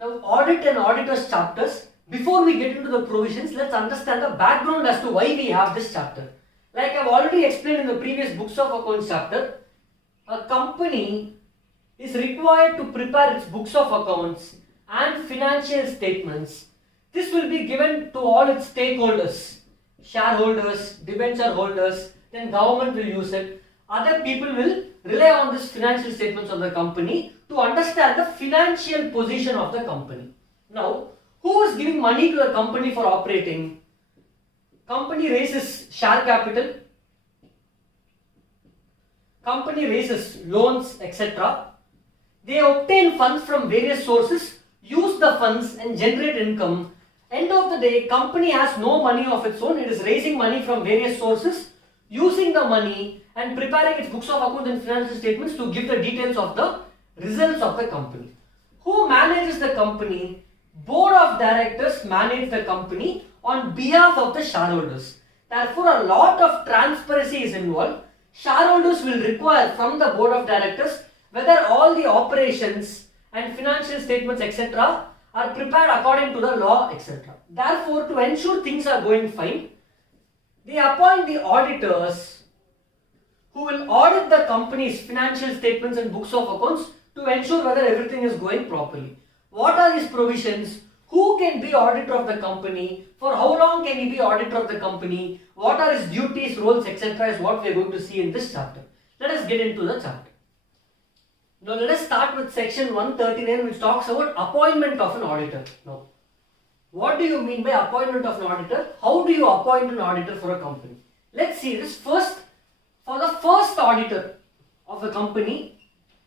Now, audit and auditors chapters. Before we get into the provisions, let's understand the background as to why we have this chapter. Like I've already explained in the previous books of accounts chapter, a company is required to prepare its books of accounts and financial statements. This will be given to all its stakeholders, shareholders, debenture holders, then government will use it. Other people will rely on this financial statements of the company to understand the financial position of the company. Now, who is giving money to the company for operating? Company raises share capital, company raises loans, etc. They obtain funds from various sources, use the funds and generate income. End of the day, company has no money of its own. It is raising money from various sources, using the money and preparing its books of accounts and financial statements to give the details of the results of the company. Who manages the company? Board of directors manage the company on behalf of the shareholders. Therefore, a lot of transparency is involved. Shareholders will require from the board of directors whether all the operations and financial statements etc. are prepared according to the law etc. Therefore, to ensure things are going fine, they appoint the auditors who will audit the company's financial statements and books of accounts to ensure whether everything is going properly. What are these provisions? Who can be auditor of the company? For how long can he be auditor of the company? What are his duties, roles, etc. is what we are going to see in this chapter. Let us get into the chapter. Now let us start with section 139, which talks about appointment of an auditor. Now, what do you mean by appointment of an auditor? How do you appoint an auditor for a company? Let's see this first. For the first auditor of a company,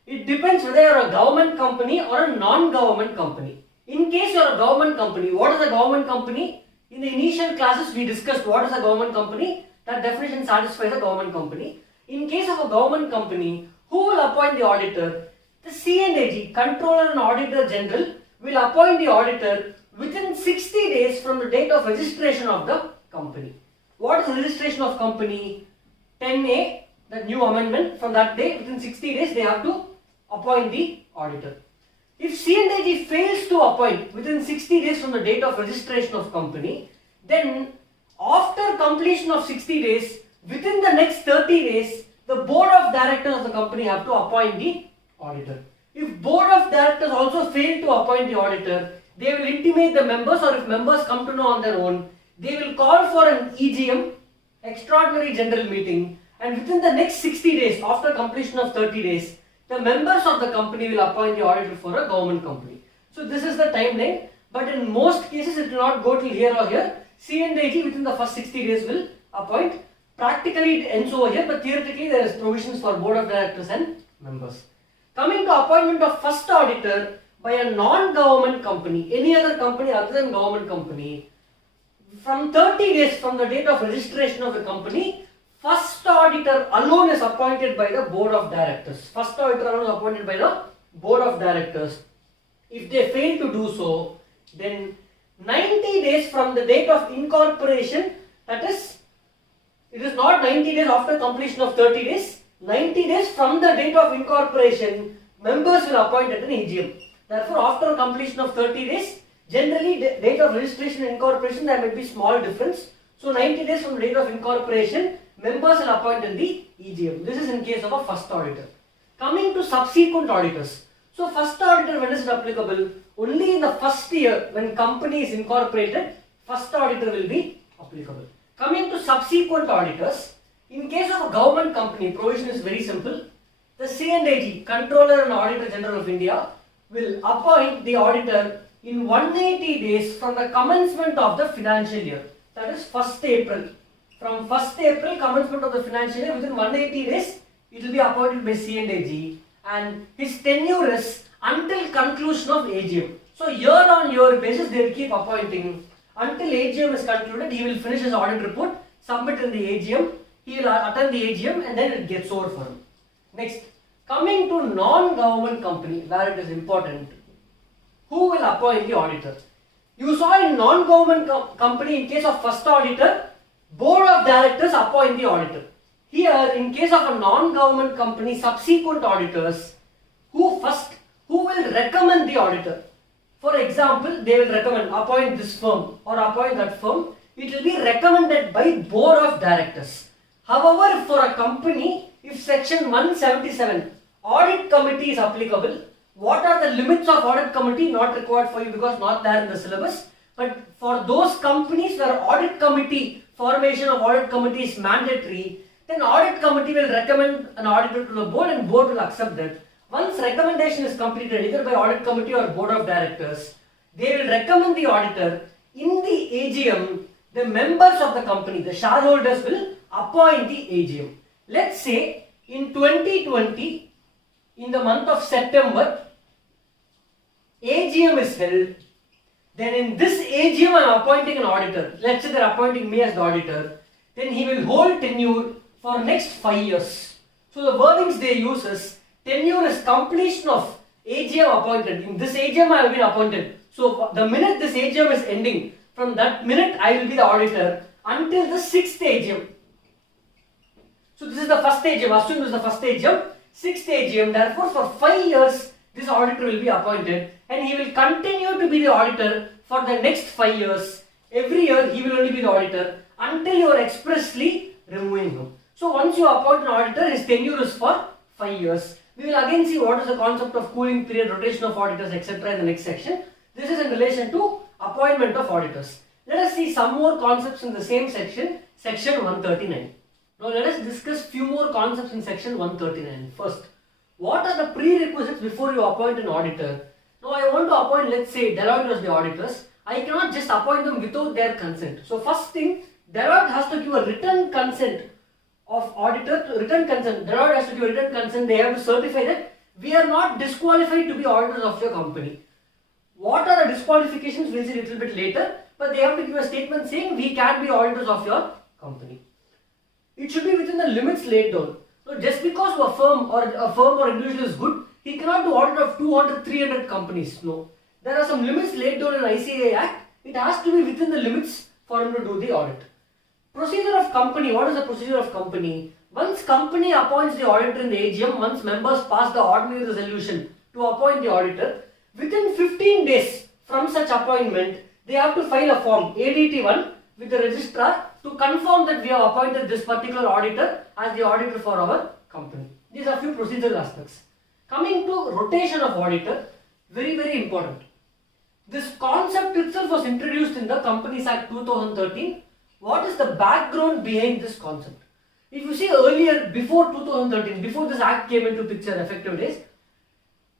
it depends whether you are a government company or a non-government company. In case you are a government company, what is a government company? In the initial classes, we discussed what is a government company. That definition satisfies a government company. In case of a government company, who will appoint the auditor? The C&AG, Controller and Auditor General, will appoint the auditor within 60 days from the date of registration of the company. What is the registration of company? 10A, the new amendment. From that day, within 60 days, they have to appoint the auditor. If C&AG fails to appoint within 60 days from the date of registration of company, then after completion of 60 days, within the next 30 days, the board of directors of the company have to appoint the auditor. If board of directors also fail to appoint the auditor, they will intimate the members, or if members come to know on their own, they will call for an EGM, extraordinary general meeting, and within the next 60 days, after completion of 30 days, the members of the company will appoint the auditor for a government company. So this is the timeline, but in most cases it will not go till here or here. C&AG within the first 60 days will appoint. Practically it ends over here, but theoretically there is provisions for board of directors and members. Coming to appointment of first auditor by a non-government company, any other company other than government company, from 30 days from the date of registration of the company, first auditor alone is appointed by the board of directors. First auditor alone is appointed by the board of directors. If they fail to do so, then 90 days from the date of incorporation, that is, it is not 90 days after completion of 30 days, 90 days from the date of incorporation, members will appoint at an EGM. Therefore, after completion of 30 days, generally date of registration and incorporation, there may be small difference. So 90 days from the date of incorporation, members will appoint in the EGM. This is in case of a first auditor. Coming to subsequent auditors. So first auditor, when is it applicable? Only in the first year when company is incorporated, first auditor will be applicable. Coming to subsequent auditors, in case of a government company, provision is very simple. The C&AG, Controller and Auditor General of India, will appoint the auditor in 180 days from the commencement of the financial year. That is 1st April. From 1st April, commencement of the financial year, within 180 days, it will be appointed by C&AG, and his tenure is until conclusion of AGM. So year on year basis, they will keep appointing. Until AGM is concluded, he will finish his audit report, submit in the AGM, he will attend the AGM, and then it gets over for him. Next, coming to non-government company, where it is important, who will appoint the auditor? You saw in non-government company, in case of first auditor, board of directors appoint the auditor. Here, in case of a non-government company, subsequent auditors, who will recommend the auditor? For example, they will recommend appoint this firm or appoint that firm. It will be recommended by board of directors. However, for a company, if section 177 audit committee is applicable, what are the limits of audit committee? Not required for you because not there in the syllabus. But for those companies where audit committee, formation of audit committee is mandatory, then audit committee will recommend an auditor to the board and board will accept that. Once recommendation is completed either by audit committee or board of directors, they will recommend the auditor. In the AGM, the members of the company, the shareholders will appoint the AGM. Let's say in 2020, in the month of September, AGM is held. Then in this AGM, I am appointing an auditor. Let's say they are appointing me as the auditor. Then he will hold tenure for next 5 years. So the wordings they use is tenure is completion of AGM appointed. In this AGM, I have been appointed. So the minute this AGM is ending, from that minute I will be the auditor until the 6th AGM. So this is the first AGM. Assume this is the first AGM, 6th AGM. Therefore, for 5 years, this auditor will be appointed and he will continue to be the auditor for the next 5 years. Every year he will only be the auditor until you are expressly removing him. So once you appoint an auditor, his tenure is for 5 years. We will again see what is the concept of cooling period, rotation of auditors, etc. in the next section. This is in relation to appointment of auditors. Let us see some more concepts in the same section, section 139. Now let us discuss few more concepts in section 139. First, what are the prerequisites before you appoint an auditor? Now I want to appoint, let's say, Deloitte as the auditors. I cannot just appoint them without their consent. So first thing, Deloitte has to give a written consent of auditor, Deloitte has to give a written consent. They have to certify that we are not disqualified to be auditors of your company. What are the disqualifications? We'll see a little bit later. But they have to give a statement saying we can be auditors of your company. It should be within the limits laid down. So just because a firm or individual is good, he cannot do audit of 200, 300 companies. No. There are some limits laid down in ICAI Act. It has to be within the limits for him to do the audit. Procedure of company. What is the procedure of company? Once company appoints the auditor in the AGM, once members pass the ordinary resolution to appoint the auditor, within 15 days from such appointment, they have to file a form ADT1 with the registrar to confirm that we have appointed this particular auditor as the auditor for our company. These are few procedural aspects. Coming to rotation of auditor, very, very important. This concept itself was introduced in the Companies Act 2013. What is the background behind this concept? If you see earlier, before 2013, before this act came into picture, effective days,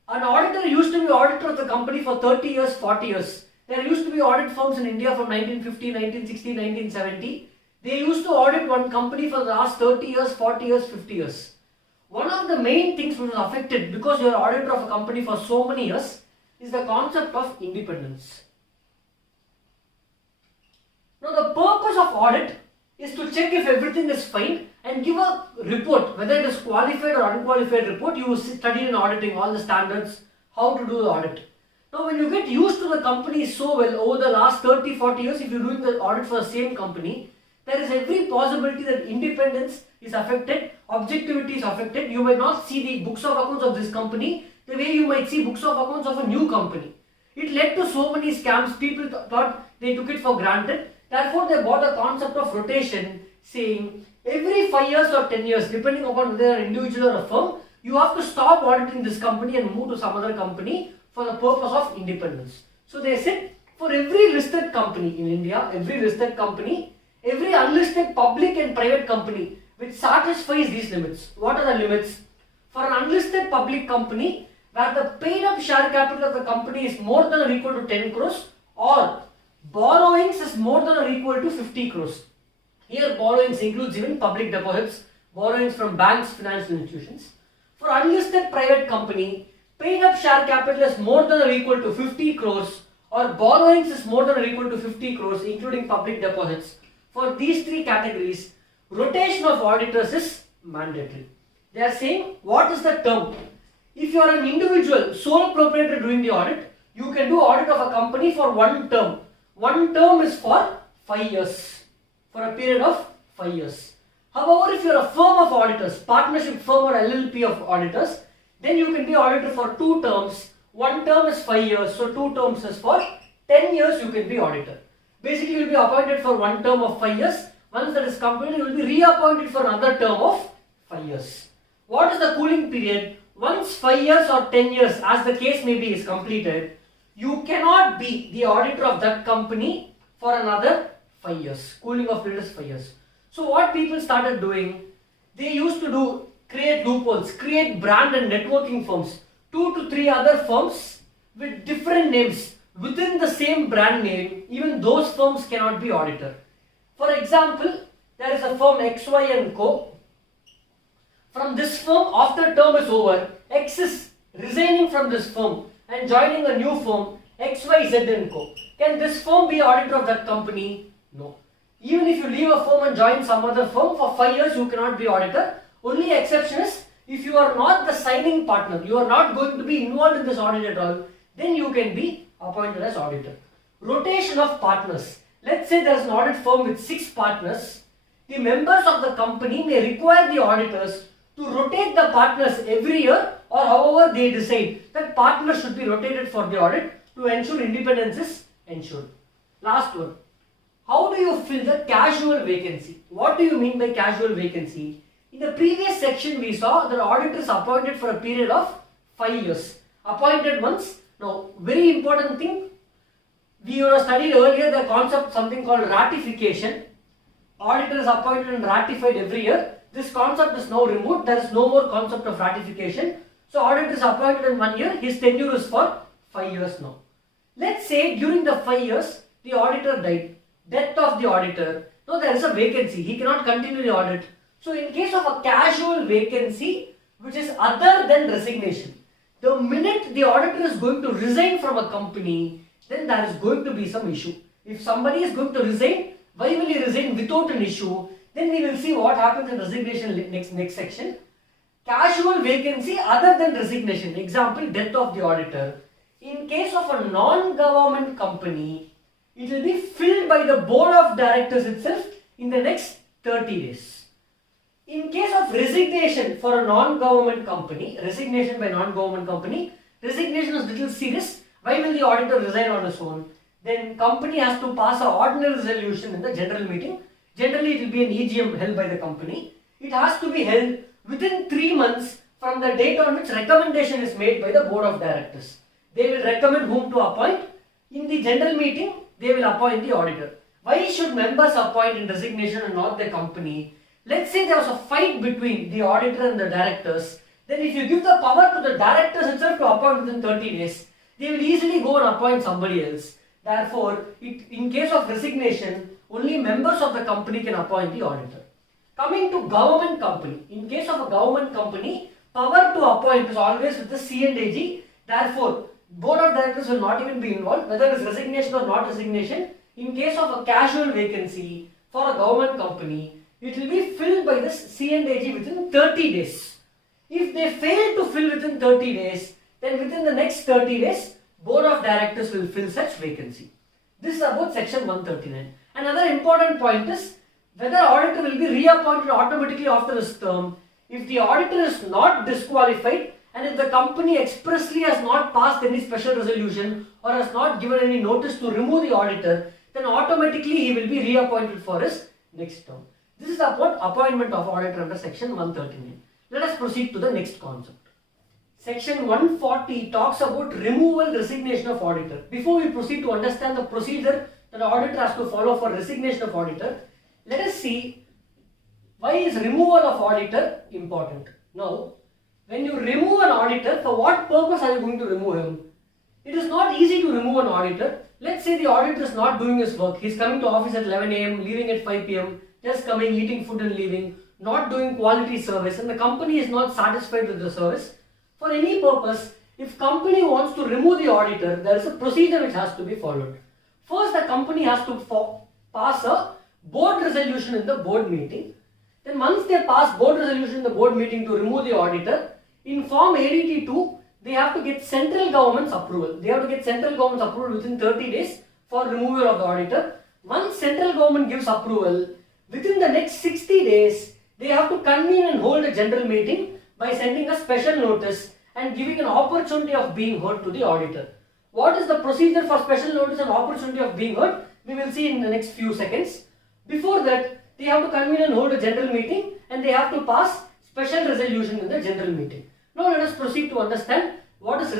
an auditor used to be auditor of the company for 30 years, 40 years. There used to be audit firms in India from 1950, 1960, 1970. They used to audit one company for the last 30 years, 40 years, 50 years. One of the main things which was affected because you are auditor of a company for so many years is the concept of independence. Now the purpose of audit is to check if everything is fine and give a report, whether it is qualified or unqualified report. You study in auditing all the standards, how to do the audit. Now when you get used to the company so well over the last 30, 40 years, if you're doing the audit for the same company, there is every possibility that independence is affected, objectivity is affected. You might not see the books of accounts of this company the way you might see books of accounts of a new company. It led to so many scams. People thought they took it for granted. Therefore, they bought the concept of rotation, saying every 5 years or 10 years, depending upon whether they are an individual or a firm, you have to stop auditing this company and move to some other company for the purpose of independence. So they said for every listed company in India, every listed company, every unlisted public and private company which satisfies these limits. What are the limits? For an unlisted public company, where the paid up share capital of the company is more than or equal to 10 crores or borrowings is more than or equal to 50 crores. Here borrowings includes even public deposits, borrowings from banks, financial institutions. For unlisted private company, paid up share capital is more than or equal to 50 crores or borrowings is more than or equal to 50 crores including public deposits. For these three categories, rotation of auditors is mandatory. They are saying what is the term? If you are an individual, sole proprietor doing the audit, you can do audit of a company for one term. One term is for 5 years, for a period of 5 years. However, if you are a firm of auditors, partnership firm or LLP of auditors, then you can be auditor for 2 terms. One term is 5 years, so 2 terms is for 10 years you can be auditor. Basically, you will be appointed for one term of 5 years. Once that is completed, you will be reappointed for another term of 5 years. What is the cooling period? Once 5 years or 10 years, as the case may be, is completed, you cannot be the auditor of that company for another 5 years. Cooling off period is 5 years. So what people started doing, they used to create loopholes, create brand and networking firms, 2 to 3 other firms with different names within the same brand name. Even those firms cannot be auditor. For example, there is a firm XY and Co. From this firm, after term is over, X is resigning from this firm and joining a new firm, XYZ and Co. Can this firm be auditor of that company? No. Even if you leave a firm and join some other firm, for 5 years you cannot be auditor. Only exception is if you are not the signing partner, you are not going to be involved in this audit at all, then you can be appointed as auditor. Rotation of partners. Let's say there is an audit firm with 6 partners. The members of the company may require the auditors to rotate the partners every year, or however they decide that partners should be rotated for the audit to ensure independence is ensured. Last one. How do you fill the casual vacancy? What do you mean by casual vacancy? In the previous section we saw that auditor is appointed for a period of 5 years. Appointed once. Now, very important thing, we have studied earlier the concept something called ratification. Auditor is appointed and ratified every year. This concept is now removed. There is no more concept of ratification. So auditor is appointed in 1 year. His tenure is for 5 years now. Let's say during the 5 years, the auditor died. Death of the auditor. Now there is a vacancy. He cannot continue the audit. So in case of a casual vacancy, which is other than resignation, the minute the auditor is going to resign from a company, then there is going to be some issue. If somebody is going to resign, why will he resign without an issue? Then we will see what happens in resignation next section. Casual vacancy other than resignation. Example, death of the auditor. In case of a non-government company, it will be filled by the board of directors itself in the next 30 days. In case of resignation for a non-government company, resignation by non-government company, resignation is little serious. Why will the auditor resign on his own? Then company has to pass an ordinary resolution in the general meeting. Generally, it will be an EGM held by the company. It has to be held within 3 months from the date on which recommendation is made by the board of directors. They will recommend whom to appoint. In the general meeting, they will appoint the auditor. Why should members appoint in resignation and not the company? Let's say there was a fight between the auditor and the directors. Then if you give the power to the directors itself to appoint within 30 days, they will easily go and appoint somebody else. Therefore, in case of resignation, only members of the company can appoint the auditor. Coming to government company. In case of a government company, power to appoint is always with the C&AG. Therefore, board of directors will not even be involved, whether it is resignation or not resignation. In case of a casual vacancy for a government company, it will be filled by this C&AG within 30 days. If they fail to fill within 30 days, then within the next 30 days, board of directors will fill such vacancy. This is about section 139. Another important point is whether auditor will be reappointed automatically after this term. If the auditor is not disqualified and if the company expressly has not passed any special resolution or has not given any notice to remove the auditor, then automatically he will be reappointed for his next term. This is about appointment of auditor under section 139. Let us proceed to the next concept. Section 140 talks about removal resignation of auditor. Before we proceed to understand the procedure that the auditor has to follow for resignation of auditor, let us see why is removal of auditor important. Now, when you remove an auditor, for what purpose are you going to remove him? It is not easy to remove an auditor. Let's say the auditor is not doing his work. He is coming to office at 11 a.m., leaving at 5 p.m., just coming, eating food and leaving, not doing quality service, and the company is not satisfied with the service. For any purpose, if company wants to remove the auditor, there is a procedure which has to be followed. First, the company has to pass a board resolution in the board meeting. Then once they pass board resolution in the board meeting to remove the auditor, in form ADT 2, they have to get central government's approval. They have to get central government's approval within 30 days for removal of the auditor. Once central government gives approval, within the next 60 days, they have to convene and hold a general meeting by sending a special notice and giving an opportunity of being heard to the auditor. What is the procedure for special notice and opportunity of being heard? We will see in the next few seconds. Before that, they have to convene and hold a general meeting, and they have to pass special resolution in the general meeting. Now let us proceed to understand what is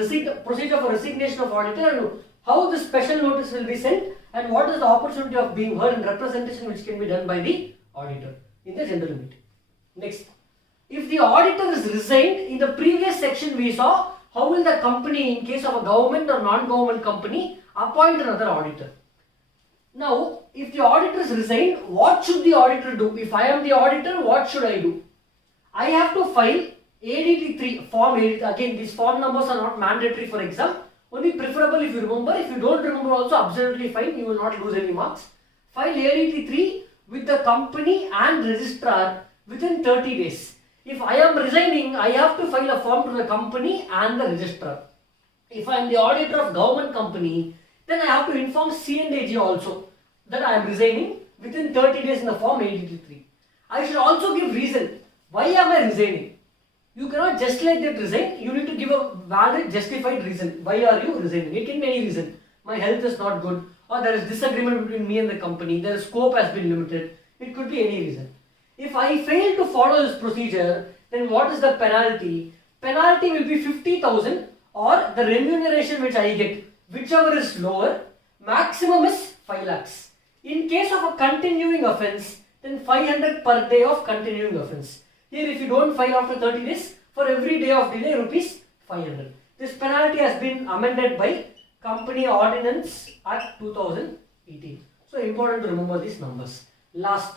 procedure for resignation of auditor and how the special notice will be sent, and what is the opportunity of being heard and representation which can be done by the auditor in the general meeting. Next, if the auditor is resigned, in the previous section we saw how will the company, in case of a government or non-government company, appoint another auditor. Now, if the auditor is resigned, what should the auditor do? If I am the auditor, what should I do? I have to file ADT3 form. Again, these form numbers are not mandatory for exam. Only preferable if you remember. If you don't remember also, absolutely fine. You will not lose any marks. File ADT3 with the company and registrar within 30 days. If I am resigning, I have to file a form to the company and the registrar. If I am the auditor of government company, then I have to inform C&AG also that I am resigning within 30 days in the form ADT3. I should also give reason. Why am I resigning? You cannot just like that resign. You need to give a valid, justified reason. Why are you resigning? It can be any reason. My health is not good, or there is disagreement between me and the company. Their scope has been limited. It could be any reason. If I fail to follow this procedure, then what is the penalty? Penalty will be 50,000 or the remuneration which I get, whichever is lower. Maximum is 5 lakhs. In case of a continuing offence, then 500 per day of continuing offence. Here if you don't file after 30 days, for every day of delay rupees 500. This penalty has been amended by Company Ordinance Act 2018. So important to remember these numbers. Last,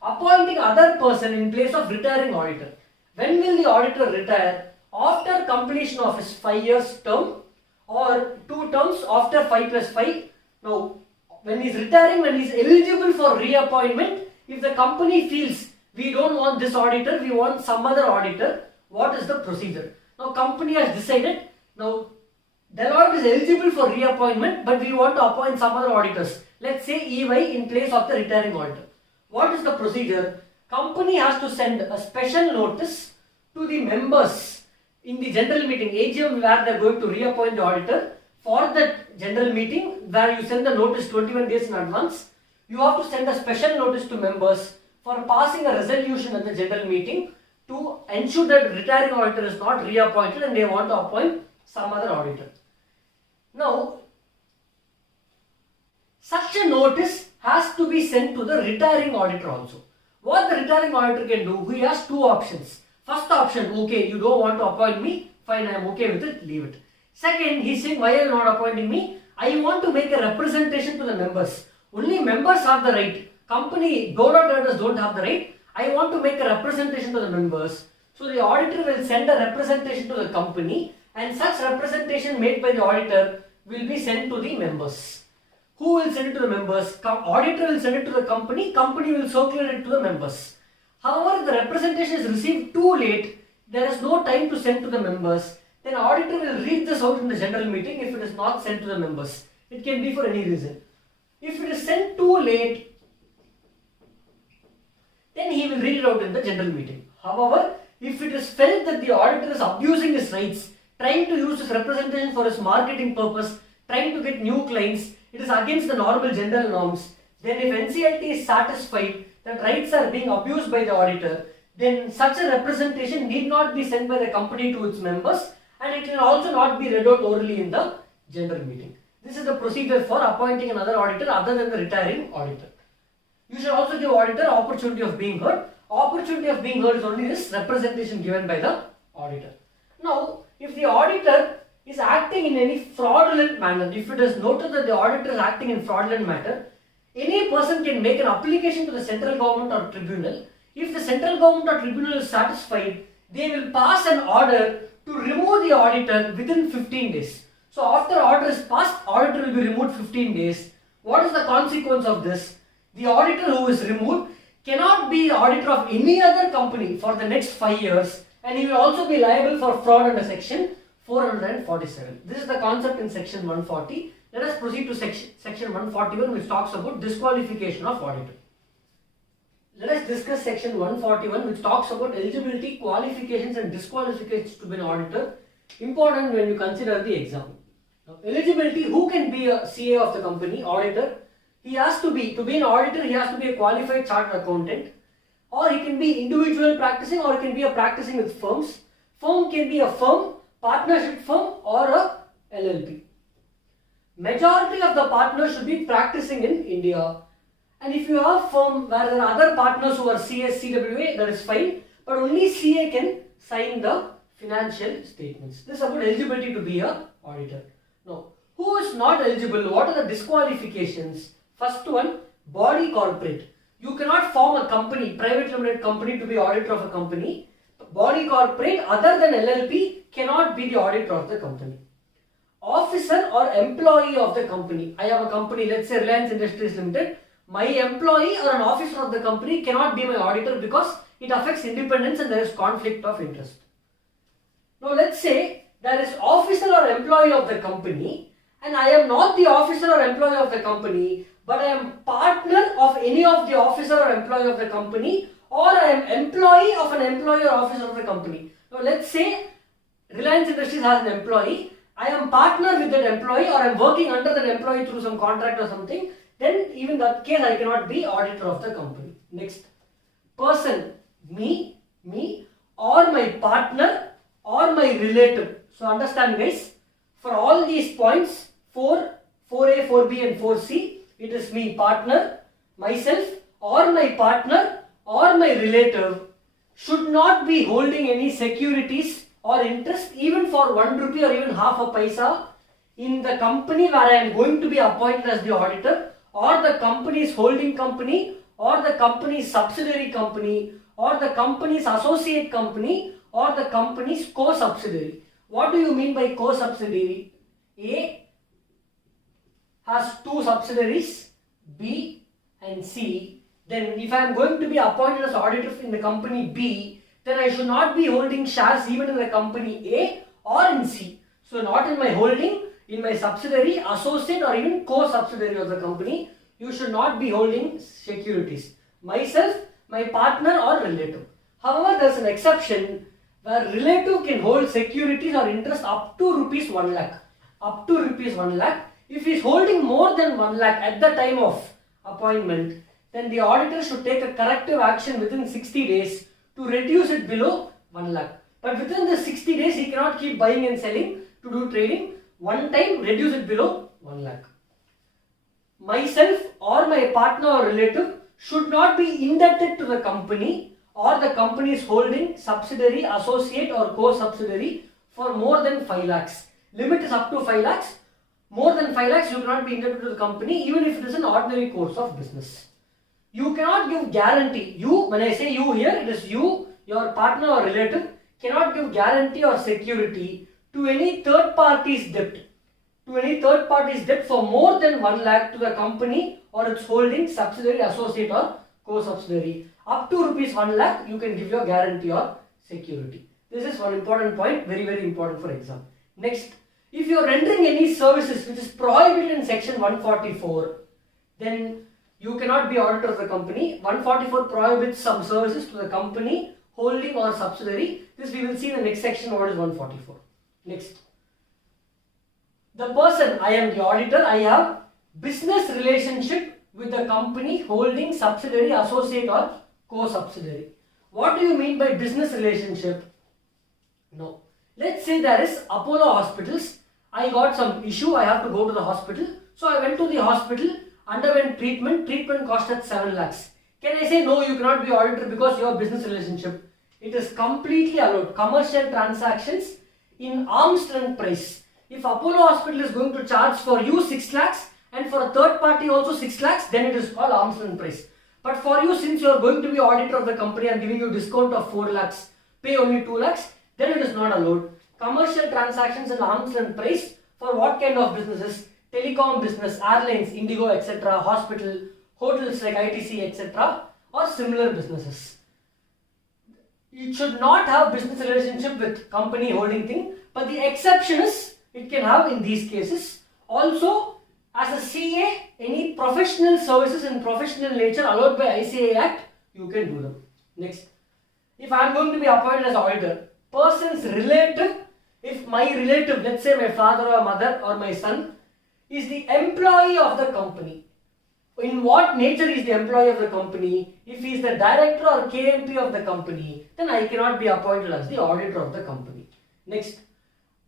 appointing other person in place of retiring auditor. When will the auditor retire? After completion of his 5 years term or 2 terms after 5 plus 5. Now, when he is retiring, when he is eligible for reappointment, if the company feels we don't want this auditor, we want some other auditor, what is the procedure? Now, company has decided, now Deloitte is eligible for reappointment, but we want to appoint some other auditors. Let's say EY in place of the retiring auditor. What is the procedure? Company has to send a special notice to the members in the general meeting, AGM, where they are going to reappoint the auditor. For that general meeting, where you send the notice 21 days in advance, you have to send a special notice to members for passing a resolution at the general meeting to ensure that retiring auditor is not reappointed and they want to appoint some other auditor. Now, such a notice has to be sent to the retiring auditor also. What the retiring auditor can do, he has 2 options. First option, okay, you don't want to appoint me, fine, I am okay with it, leave it. Second, he is saying, why are you not appointing me? I want to make a representation to the members. Only members have the right. Company, board of directors don't have the right. I want to make a representation to the members. So the auditor will send a representation to the company, and such representation made by the auditor will be sent to the members. Who will send it to the members? Auditor will send it to the company will circulate it to the members. However, if the representation is received too late, there is no time to send to the members, then auditor will read this out in the general meeting if it is not sent to the members. It can be for any reason. If it is sent too late, then he will read it out in the general meeting. However, if it is felt that the auditor is abusing his rights, trying to use his representation for his marketing purpose, trying to get new clients, it is against the normal general norms, then if NCLT is satisfied that rights are being abused by the auditor, then such a representation need not be sent by the company to its members, and it will also not be read out orally in the general meeting. This is the procedure for appointing another auditor other than the retiring auditor. You should also give auditor opportunity of being heard. Opportunity of being heard is only this representation given by the auditor. Now, if the auditor is acting in any fraudulent manner, if it is noted that the auditor is acting in fraudulent manner, any person can make an application to the central government or tribunal. If the central government or tribunal is satisfied, they will pass an order to remove the auditor within 15 days. So after order is passed, auditor will be removed 15 days. What is the consequence of this? The auditor who is removed cannot be the auditor of any other company for the next 5 years, and he will also be liable for fraud under section 447. This is the concept in section 140. Let us proceed to section 141, which talks about disqualification of auditor. Let us discuss section 141, which talks about eligibility, qualifications and disqualifications to be an auditor. Important when you consider the exam. Now, eligibility, who can be a CA of the company, auditor? He has to be an auditor, he has to be a qualified chartered accountant, or he can be individual practicing, or he can be a practicing with firms. Firm can be a firm, partnership firm, or a LLP. Majority of the partners should be practicing in India. And if you have firm where there are other partners who are CS, CWA, that is fine, but only CA can sign the financial statements. This is about eligibility to be a auditor. Now, who is not eligible? What are the disqualifications? First one, body corporate. You cannot form a company, private limited company, to be auditor of a company. Body corporate other than LLP cannot be the auditor of the company. Officer or employee of the company. I have a company, let's say Reliance Industries Limited. My employee or an officer of the company cannot be my auditor because it affects independence and there is conflict of interest. Now let's say there is officer or employee of the company and I am not the officer or employee of the company, but I am partner of any of the officer or employee of the company, or I am employee of an employee or officer of the company. Now let's say Reliance Industries has an employee, I am partner with that employee or I am working under that employee through some contract or something, then even that case I cannot be auditor of the company. Next, person, me or my partner or my relative. So understand guys, for all these points 4A, 4B and 4C, it is me, partner, myself or my partner or my relative should not be holding any securities or interest even for 1 rupee or even half a paisa in the company where I am going to be appointed as the auditor, or the company's holding company, or the company's subsidiary company, or the company's associate company, or the company's co-subsidiary. What do you mean by co-subsidiary? A has 2 subsidiaries, B and C. Then if I am going to be appointed as auditor in the company B, then I should not be holding shares even in the company A or in C. So not in my holding, in my subsidiary, associate or even co-subsidiary of the company, you should not be holding securities. Myself, my partner or relative. However, there is an exception where relative can hold securities or interest up to rupees 1 lakh. Up to rupees 1 lakh. If he is holding more than 1 lakh at the time of appointment, then the auditor should take a corrective action within 60 days to reduce it below 1 lakh. But within the 60 days, he cannot keep buying and selling to do trading. One time, reduce it below 1 lakh. Myself or my partner or relative should not be indebted to the company or the company's holding, subsidiary, associate or co-subsidiary for more than 5 lakhs. Limit is up to 5 lakhs. More than 5 lakhs, you cannot be indebted to the company even if it is an ordinary course of business. You cannot give guarantee. You, when I say you here, it is you, your partner or relative, cannot give guarantee or security to any third party's debt. To any third party's debt for more than 1 lakh to the company or its holding, subsidiary, associate or co-subsidiary. Up to rupees 1 lakh, you can give your guarantee or security. This is one important point, very important for exam. Next, if you are rendering any services which is prohibited in section 144, then you cannot be auditor of the company. 144 prohibits some services to the company, holding or subsidiary. This we will see in the next section what is 144. Next. The person, I am the auditor, I have business relationship with the company, holding, subsidiary, associate or co-subsidiary. What do you mean by business relationship? No. Let's say there is Apollo Hospitals. I got some issue, I have to go to the hospital. So I went to the hospital, underwent treatment costed 7 lakhs. Can I say no, you cannot be auditor because you have business relationship? It is completely allowed. Commercial transactions in arm's length price. If Apollo Hospital is going to charge for you 6 lakhs and for a third party also 6 lakhs, then it is called arm's length price. But for you, since you are going to be auditor of the company, I am giving you discount of 4 lakhs, pay only 2 lakhs, then it is not allowed. Commercial transactions in arm's length price for what kind of businesses? Telecom business, airlines, Indigo, etc., hospital, hotels like ITC, etc., or similar businesses. It should not have business relationship with company holding thing, but the exception is it can have in these cases. Also, as a CA, any professional services in professional nature allowed by ICAI Act, you can do them. Next, if I am going to be appointed as auditor, person's relative if my relative, let's say my father or mother or my son, is the employee of the company. In what nature is the employee of the company? If he is the director or KMP of the company, then I cannot be appointed as the auditor of the company. Next,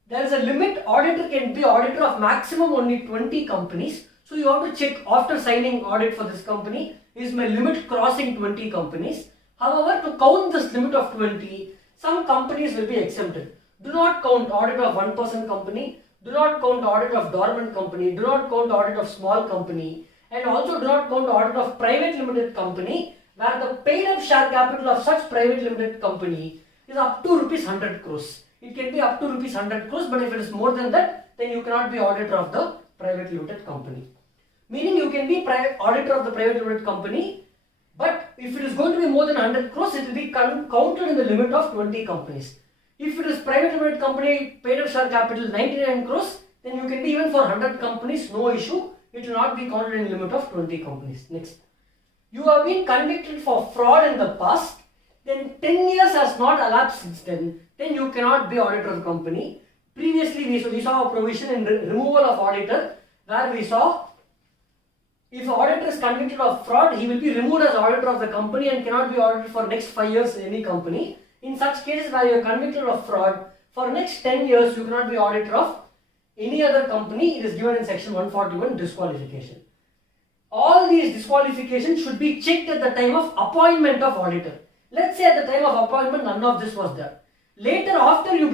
there is a limit. Auditor can be auditor of maximum only 20 companies. So you have to check after signing audit for this company, is my limit crossing 20 companies? However, to count this limit of 20, some companies will be exempted. Do not count audit of one-person company. Do not count audit of dormant company. Do not count audit of small company. And also do not count audit of private limited company, where the paid up share capital of such private limited company is up to rupees 100 crores. It can be up to rupees 100 crores, but if it is more than that, then you cannot be auditor of the private limited company. Meaning you can be auditor of the private limited company, but if it is going to be more than 100 crores, it will be counted in the limit of 20 companies. If it is private limited company, paid up share capital 99 crores, then you can be even for 100 companies, no issue. It will not be counted in the limit of 20 companies. Next, you have been convicted for fraud in the past, then 10 years has not elapsed since then you cannot be auditor of the company. Previously we saw a provision in removal of auditor, where we saw if auditor is convicted of fraud, he will be removed as auditor of the company and cannot be audited for next 5 years in any company. In such cases where you are convicted of fraud, for next 10 years you cannot be auditor of any other company. It is given in section 141, disqualification. All these disqualifications should be checked at the time of appointment of auditor. Let's say at the time of appointment none of this was there. Later, after you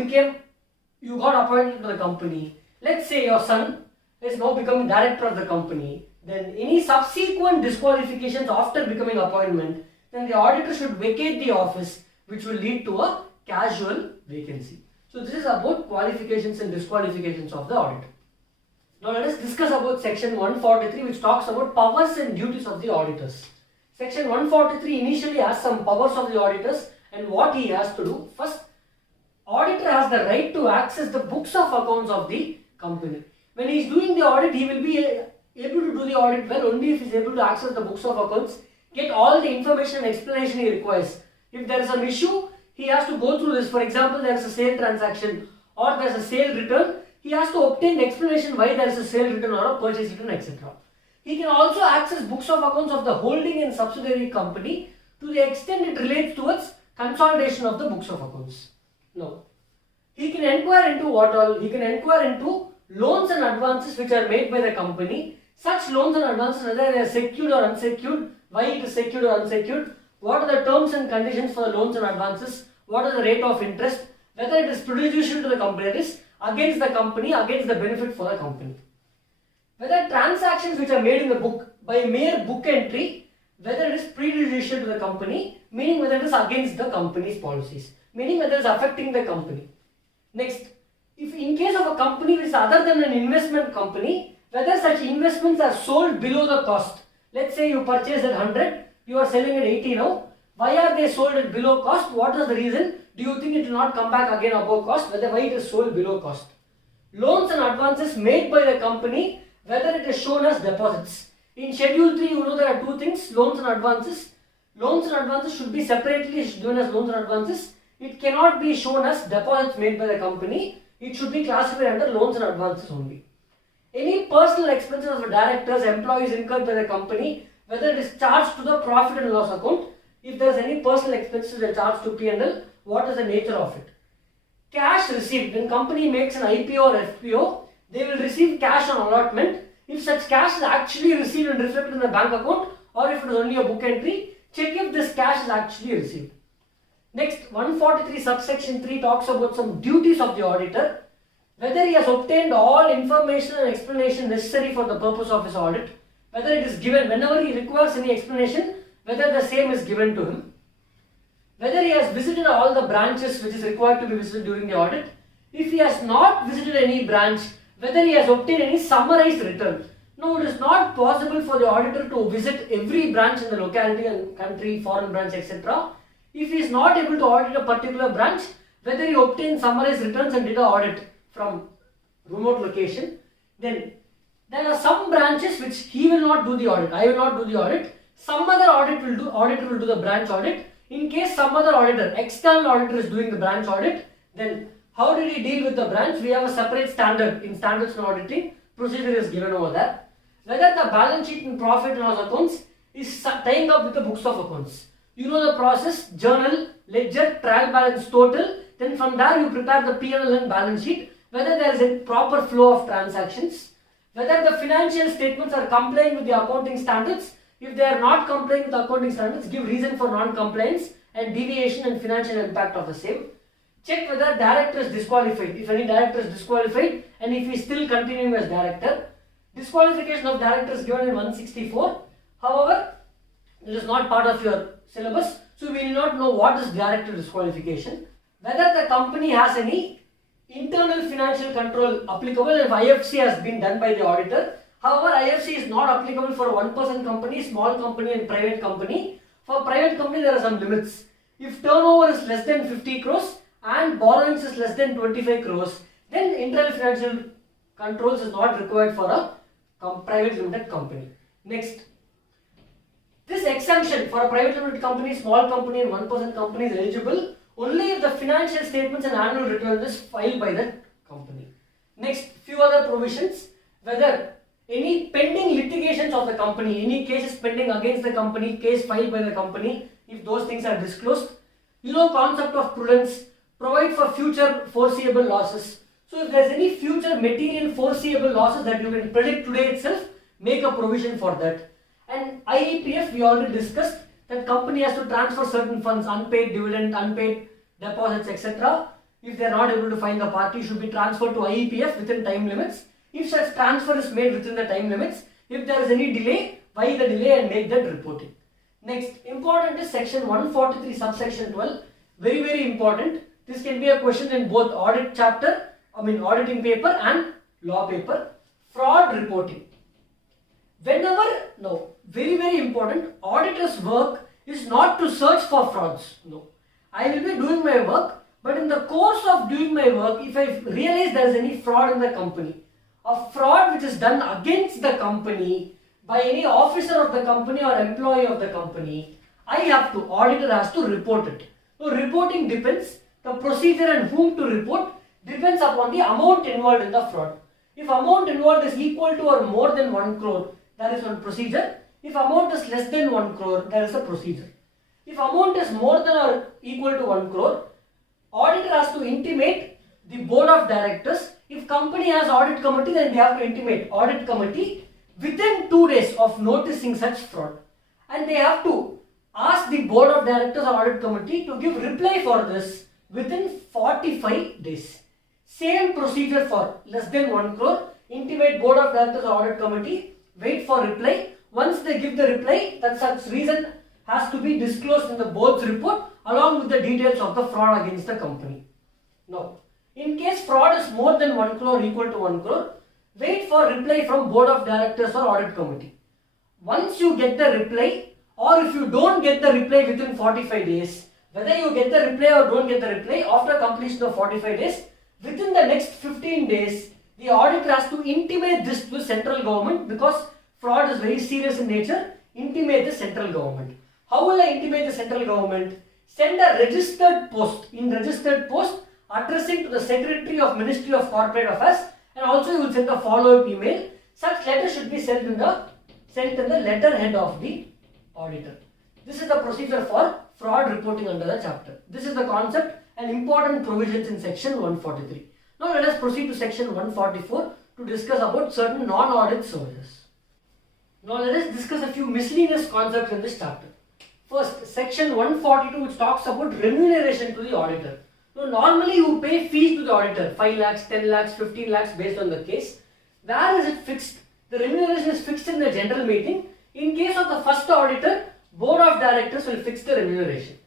got appointed to the company, let's say your son is now becoming director of the company, then any subsequent disqualifications after becoming appointment, then the auditor should vacate the office, which will lead to a casual vacancy. So this is about qualifications and disqualifications of the auditor. Now let us discuss about section 143, which talks about powers and duties of the auditors. Section 143 initially has some powers of the auditors and what he has to do. First, auditor has the right to access the books of accounts of the company. When he is doing the audit, he will be able to do the audit well only if he is able to access the books of accounts, get all the information and explanation he requires. If there is an issue, he has to go through this. For example, there is a sale transaction or there is a sale return. He has to obtain the explanation why there is a sale return or a purchase return, etc. He can also access books of accounts of the holding and subsidiary company to the extent it relates towards consolidation of the books of accounts. Now, he can inquire into what all? He can inquire into loans and advances which are made by the company. Such loans and advances, whether they are secured or unsecured, why it is secured or unsecured, what are the terms and conditions for the loans and advances, what is the rate of interest, whether it is prejudicial to the company, that is against the company, against the benefit for the company. Whether transactions which are made in the book by mere book entry, whether it is prejudicial to the company, meaning whether it is against the company's policies, meaning whether it is affecting the company. Next, if in case of a company which is other than an investment company, whether such investments are sold below the cost. Let's say you purchased at 100, you are selling at 80 now. Why are they sold at below cost? What is the reason? Do you think it will not come back again above cost? Why it is sold below cost? Loans and advances made by the company, whether it is shown as deposits. In schedule 3, you know there are two things, loans and advances. Loans and advances should be separately given as loans and advances. It cannot be shown as deposits made by the company. It should be classified under loans and advances only. Any personal expenses of the directors, employees incurred by the company, whether it is charged to the profit and loss account, if there is any personal expenses that are charged to P&L, what is the nature of it? Cash received. When company makes an IPO or FPO, they will receive cash on allotment. If such cash is actually received and reflected in the bank account, or if it is only a book entry, check if this cash is actually received. Next, 143 subsection 3 talks about some duties of the auditor. Whether he has obtained all information and explanation necessary for the purpose of his audit, whether it is given, whenever he requires any explanation, whether the same is given to him, whether he has visited all the branches which is required to be visited during the audit, if he has not visited any branch, whether he has obtained any summarized return. No, it is not possible for the auditor to visit every branch in the locality and country, foreign branch, etc. If he is not able to audit a particular branch, whether he obtained summarized returns and did an audit from remote location, then there are some branches which he will not do the audit. I will not do the audit. Some other auditor will do the branch audit. In case some other auditor, external auditor is doing the branch audit, then How did he deal with the branch? We have a separate standard in standards and auditing. Procedure is given over there. Whether the balance sheet and profit and loss accounts is tying up with the books of accounts. You know the process: journal, ledger, trial balance, total. Then from there you prepare the P&L and balance sheet. Whether there is a proper flow of transactions. Whether the financial statements are complying with the accounting standards. If they are not complying with the accounting standards, give reason for non-compliance and deviation and financial impact of the same. Check whether director is disqualified. If any director is disqualified and if he is still continuing as director. Disqualification of director is given in 164. However, it is not part of your syllabus, so we will not know what is director disqualification. Whether the company has any internal financial control applicable if IFC has been done by the auditor. However, IFC is not applicable for 1% company, small company and private company. For private company, there are some limits. If turnover is less than 50 crores and borrowings is less than 25 crores, then internal financial controls is not required for a private limited company. Next, this exemption for a private limited company, small company and 1% company is eligible only if the financial statements and annual return is filed by the company. Next, few other provisions. Whether any pending litigations of the company, any cases pending against the company, case filed by the company, if those things are disclosed. You know concept of prudence, provide for future foreseeable losses. So if there is any future material foreseeable losses that you can predict today itself, make a provision for that. And IEPF, we already discussed that company has to transfer certain funds, unpaid dividend, unpaid deposits, etc. If they are not able to find the party, should be transferred to IEPF within time limits. If such transfer is made within the time limits, if there is any delay, why the delay and make that reporting. Next, important is section 143 subsection 12. Very, very important. This can be a question in both audit chapter, auditing paper and law paper. Fraud reporting. Very, very important, auditor's work is not to search for frauds. No. I will be doing my work, but in the course of doing my work, if I realize there is any fraud in the company, a fraud which is done against the company by any officer of the company or employee of the company, auditor has to report it. So reporting depends, the procedure and whom to report depends upon the amount involved in the fraud. If amount involved is equal to or more than 1 crore, that is one procedure. If amount is less than 1 crore, there is a procedure. If amount is more than or equal to 1 crore, auditor has to intimate the board of directors. If company has audit committee, then they have to intimate audit committee within 2 days of noticing such fraud. And they have to ask the board of directors or audit committee to give reply for this within 45 days. Same procedure for less than 1 crore, intimate board of directors or audit committee, wait for reply. Once they give the reply, that such reason has to be disclosed in the board's report along with the details of the fraud against the company. Now, in case fraud is more than 1 crore equal to 1 crore, wait for reply from board of directors or audit committee. Once you get the reply, or if you don't get the reply within 45 days, whether you get the reply or don't get the reply, after completion of 45 days, within the next 15 days, the auditor has to intimate this to central government because fraud is very serious in nature. Intimate the central government. How will I intimate the central government? Send a registered post. In registered post, addressing to the Secretary of Ministry of Corporate Affairs, and also you will send a follow-up email. Such letter should be sent in the letterhead of the auditor. This is the procedure for fraud reporting under the chapter. This is the concept and important provisions in section 143. Now let us proceed to section 144 to discuss about certain non-audit services. Now let us discuss a few miscellaneous concepts in this chapter. First, section 142, which talks about remuneration to the auditor. Now normally you pay fees to the auditor, 5 lakhs, 10 lakhs, 15 lakhs based on the case. Where is it fixed? The remuneration is fixed in the general meeting. In case of the first auditor, board of directors will fix the remuneration.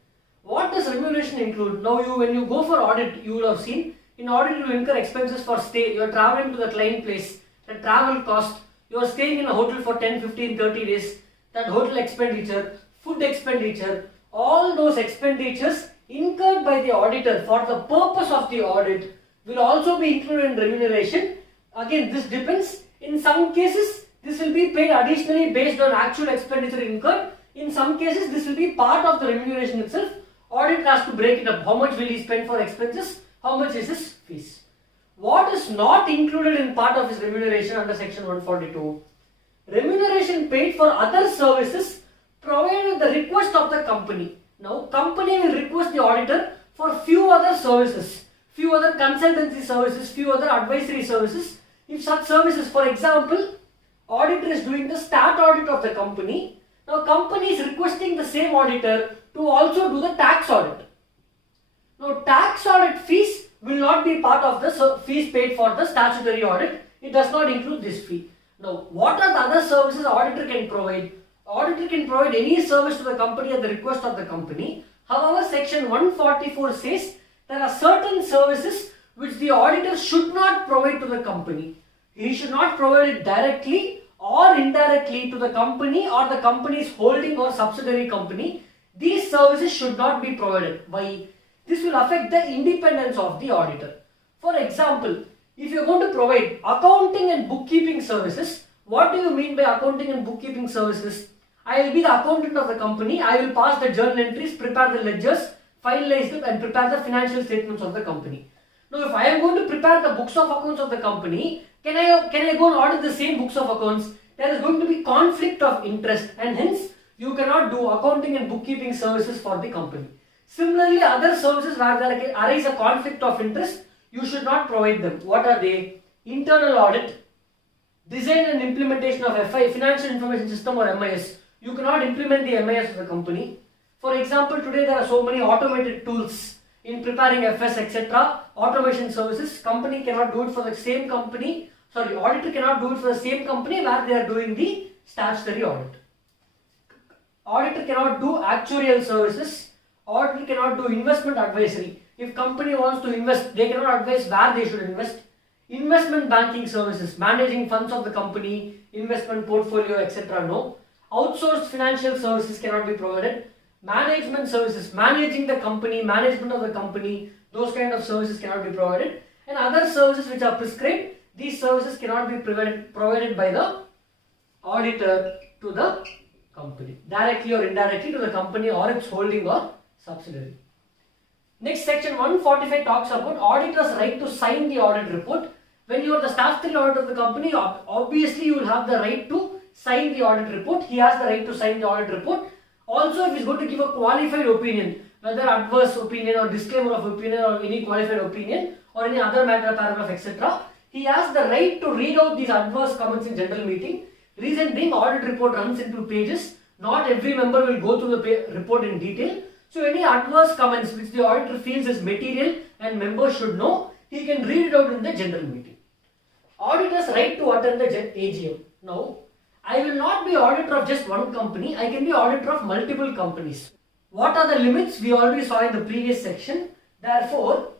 What does remuneration include? Now when you go for audit, you will have seen, in audit you incur expenses for stay, you are traveling to the client place, the travel cost, you are staying in a hotel for 10, 15, 30 days, that hotel expenditure, food expenditure, all those expenditures incurred by the auditor for the purpose of the audit will also be included in remuneration. Again, this depends. In some cases, this will be paid additionally based on actual expenditure incurred. In some cases, this will be part of the remuneration itself. Audit has to break it up. How much will he spend for expenses? How much is his fees. What is not included in part of his remuneration under section 142? Remuneration paid for other services provided at the request of the company. Now, company will request the auditor for few other services, few other consultancy services, few other advisory services. If such services, for example, auditor is doing the stat audit of the company, now company is requesting the same auditor to also do the tax audit. Now, tax audit fees will not be part of the fees paid for the statutory audit. It does not include this fee. Now, what are the other services auditor can provide? Auditor can provide any service to the company at the request of the company. However, section 144 says there are certain services which the auditor should not provide to the company. He should not provide it directly or indirectly to the company or the company's holding or subsidiary company. These services should not be provided. Why? This will affect the independence of the auditor. For example, if you are going to provide accounting and bookkeeping services, what do you mean by accounting and bookkeeping services? I will be the accountant of the company. I will pass the journal entries, prepare the ledgers, finalize them and prepare the financial statements of the company. Now, if I am going to prepare the books of accounts of the company, can I go and audit the same books of accounts? There is going to be conflict of interest and hence you cannot do accounting and bookkeeping services for the company. Similarly, other services where there arise a conflict of interest, you should not provide them. What are they? Internal audit, design and implementation of FI, Financial Information System or MIS. You cannot implement the MIS of the company. For example, today there are so many automated tools in preparing FS, etc. Automation services, company cannot do it for the same company. Sorry, auditor cannot do it for the same company where they are doing the statutory audit. Auditor cannot do actuarial services. Auditor cannot do investment advisory. If company wants to invest, they cannot advise where they should invest. Investment banking services, managing funds of the company, investment portfolio, etc. No. Outsourced financial services cannot be provided. Management services, managing the company, management of the company, those kind of services cannot be provided. And other services which are prescribed, these services cannot be provided by the auditor to the company, directly or indirectly to the company or its holding or subsidiary. Next, section 145 talks about auditor's right to sign the audit report. When you are the statutory auditor of the company, obviously you will have the right to sign the audit report. He has the right to sign the audit report. Also, if he is going to give a qualified opinion, whether adverse opinion or disclaimer of opinion or any qualified opinion or any other matter, paragraph, etc., he has the right to read out these adverse comments in general meeting. Reason being, audit report runs into pages. Not every member will go through the report in detail. So any adverse comments which the auditor feels is material and members should know, he can read it out in the general meeting. Auditor's right to attend the AGM. Now, I will not be auditor of just one company. I can be auditor of multiple companies. What are the limits? We already saw in the previous section. Therefore,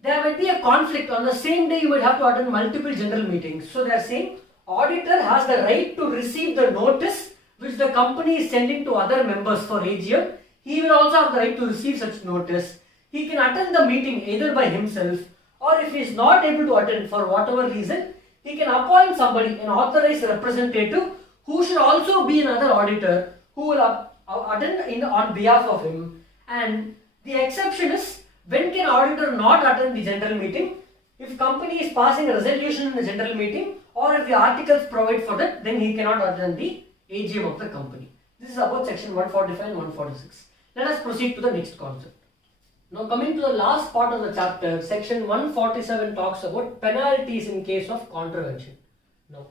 there might be a conflict. On the same day, you might have to attend multiple general meetings. So they are saying auditor has the right to receive the notice which the company is sending to other members for AGM. He will also have the right to receive such notice. He can attend the meeting either by himself or if he is not able to attend for whatever reason, he can appoint somebody, an authorized representative who should also be another auditor who will attend on behalf of him. And the exception is, when can auditor not attend the general meeting? If company is passing a resolution in the general meeting or if the articles provide for that, then he cannot attend the AGM of the company. This is about section 145 and 146. Let us proceed to the next concept. Now coming to the last part of the chapter, section 147 talks about penalties in case of contravention. Now,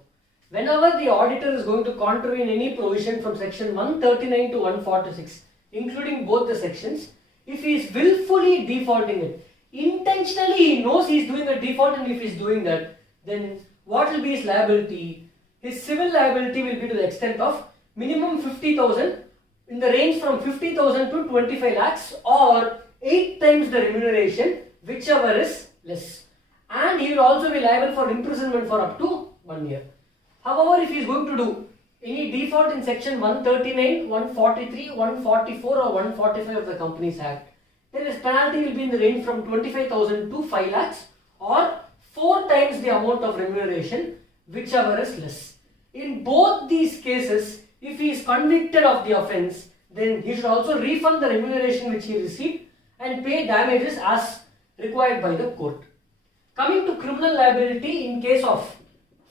whenever the auditor is going to contravene any provision from section 139 to 146, including both the sections, if he is willfully defaulting it, intentionally he knows he is doing a default, and if he is doing that, then what will be his liability? His civil liability will be to the extent of minimum 50,000, in the range from 50,000 to 25 lakhs or 8 times the remuneration, whichever is less. And he will also be liable for imprisonment for up to 1 year. However, if he is going to do any default in section 139, 143, 144 or 145 of the Companies Act, then his penalty will be in the range from 25,000 to 5 lakhs or 4 times the amount of remuneration, whichever is less. In both these cases, if he is convicted of the offence, then he should also refund the remuneration which he received and pay damages as required by the court. Coming to criminal liability in case of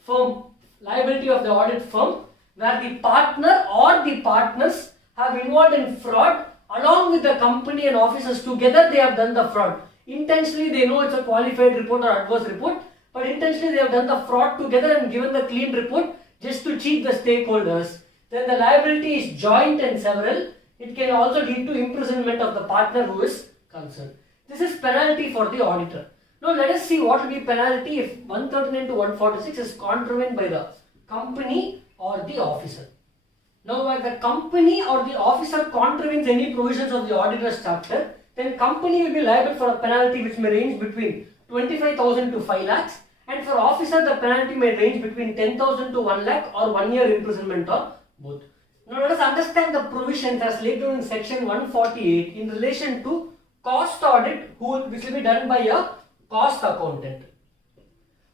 firm, liability of the audit firm, where the partner or the partners have involved in fraud along with the company and officers together, they have done the fraud. Intentionally, they know it's a qualified report or adverse report, but intentionally they have done the fraud together and given the clean report just to cheat the stakeholders. Then the liability is joint and several. It can also lead to imprisonment of the partner who is concerned. This is penalty for the auditor. Now let us see what will be penalty if 139 to 146 is contravened by the company or the officer. Now when the company or the officer contravenes any provisions of the auditor's chapter, then company will be liable for a penalty which may range between 25,000 to 5 lakhs, and for officer the penalty may range between 10,000 to 1 lakh or 1 year imprisonment or both. Now let us understand the provisions as laid down in section 148 in relation to cost audit which will be done by a cost accountant.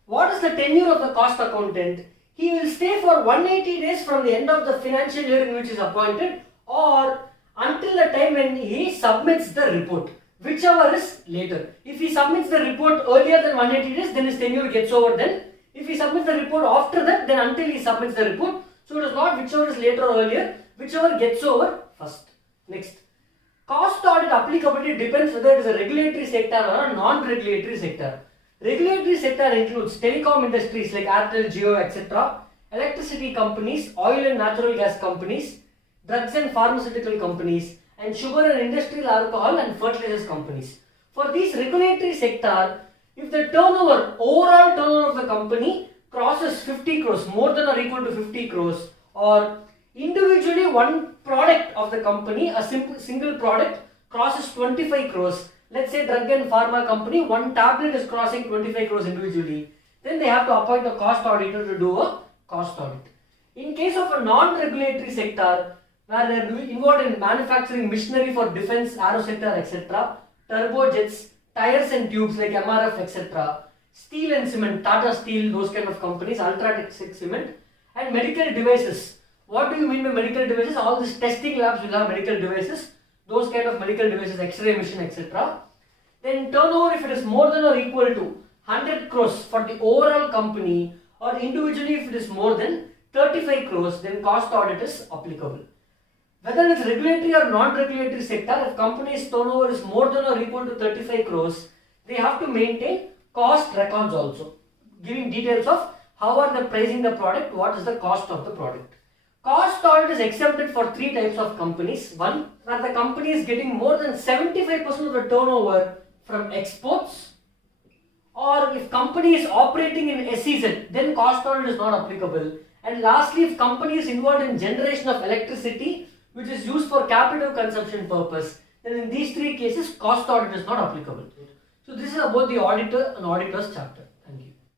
What is the tenure of the cost accountant? He will stay for 180 days from the end of the financial year in which he is appointed or until the time when he submits the report, whichever is later. If he submits the report earlier than 180 days, then his tenure gets over then. If he submits the report after that, then until he submits the report. So it is not whichever is later or earlier, whichever gets over first. Next. Cost audit applicability depends whether it is a regulatory sector or a non-regulatory sector. Regulatory sector includes telecom industries like Airtel, Jio, etc., electricity companies, oil and natural gas companies, drugs and pharmaceutical companies, and sugar and industrial alcohol and fertilizers companies. For these regulatory sector, if the overall turnover of the company crosses 50 crores, more than or equal to 50 crores, or individually one product of the company, a single product crosses 25 crores, let's say drug and pharma company, one tablet is crossing 25 crores individually, then they have to appoint a cost auditor to do a cost audit. In case of a non-regulatory sector, where they are involved in manufacturing machinery for defense, aero sector, etc., turbojets, tires and tubes like MRF, etc., steel and cement, Tata Steel, those kind of companies, Ultratech Cement, and medical devices. What do you mean by medical devices? All these testing labs will have medical devices, those kind of medical devices, X-ray machine, etc. Then turnover, if it is more than or equal to 100 crores for the overall company, or individually if it is more than 35 crores, then cost audit is applicable. Whether it is regulatory or non-regulatory sector, if company's turnover is more than or equal to 35 crores, they have to maintain cost records also, giving details of how are they pricing the product, what is the cost of the product. Cost audit is exempted for three types of companies. One, where the company is getting more than 75% of the turnover from exports, or if company is operating in SEZ, then cost audit is not applicable. And lastly, if company is involved in generation of electricity, which is used for capital consumption purpose, then in these three cases, cost audit is not applicable. So this is about the auditor and auditor's chapter.